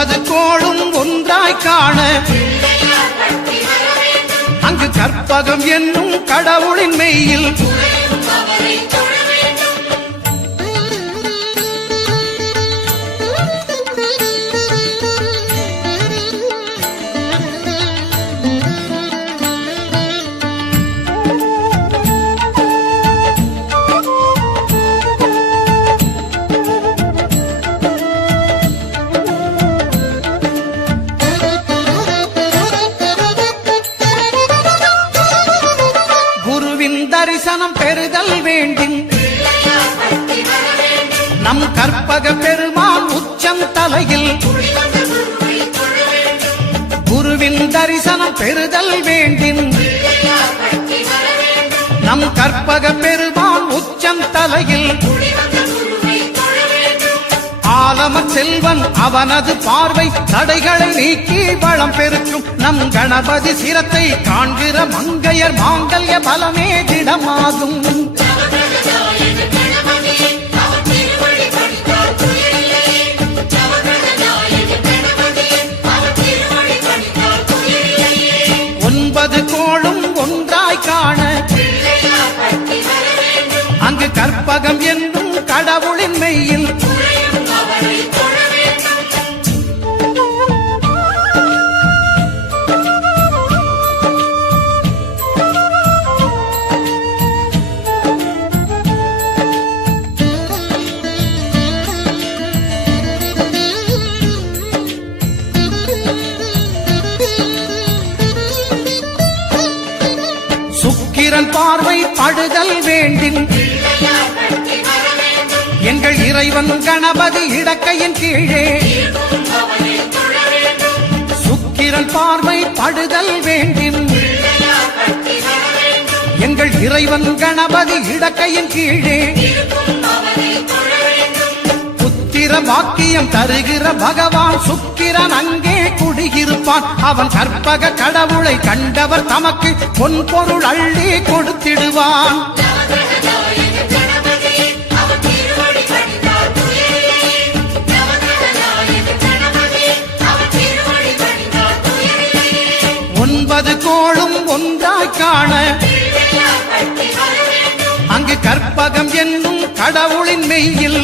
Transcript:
9 கோளும் ஒன்றாய் காண அங்கு கற்பகம் என்னும் கடவுளின் மெய்யில் தரிசனம் பெறுதல் வேண்டும் நம் கற்பக பெருமான் உச்சம் தலையில் குருவின் தரிசனம் பெறுதல் வேண்டும் நம் கற்பக பெருமான் உச்சம் தலையில் ஆலம செல்வன் அவனது பார்வை தடைகளை நீக்கி வளம் பெருக்கும் நம் கணபதி சிரத்தை காண்கிற மங்கையர் மாங்கல்ய பலமே திடமாகும் ஒன்பது கோளும் ஒன்றாய் காண அங்கு கற்பகம் என்னும் கடவுளின் மெய்யில் சுக்கிரன் பார்வை படுதல் வேண்டும் எங்கள் இறைவன் கணபதி இடக்கையின் கீழே சுக்கிரன் பார்வை படுதல் வேண்டும் எங்கள் இறைவன் கணபதி இடக்கையின் கீழே புத்திர வாக்கியம் தருகிற பகவான் சுக்கிரன் அங்கே குடியிருப்பான் அவன் கற்பக கடவுளை கண்டவர் தமக்கு பொன் பொருள் அள்ளி கொடுத்திடுவான் ஒன்பது கோளும் ஒன்றாய் காண அங்கு கற்பகம் என்னும் கடவுளின் மெய்யில்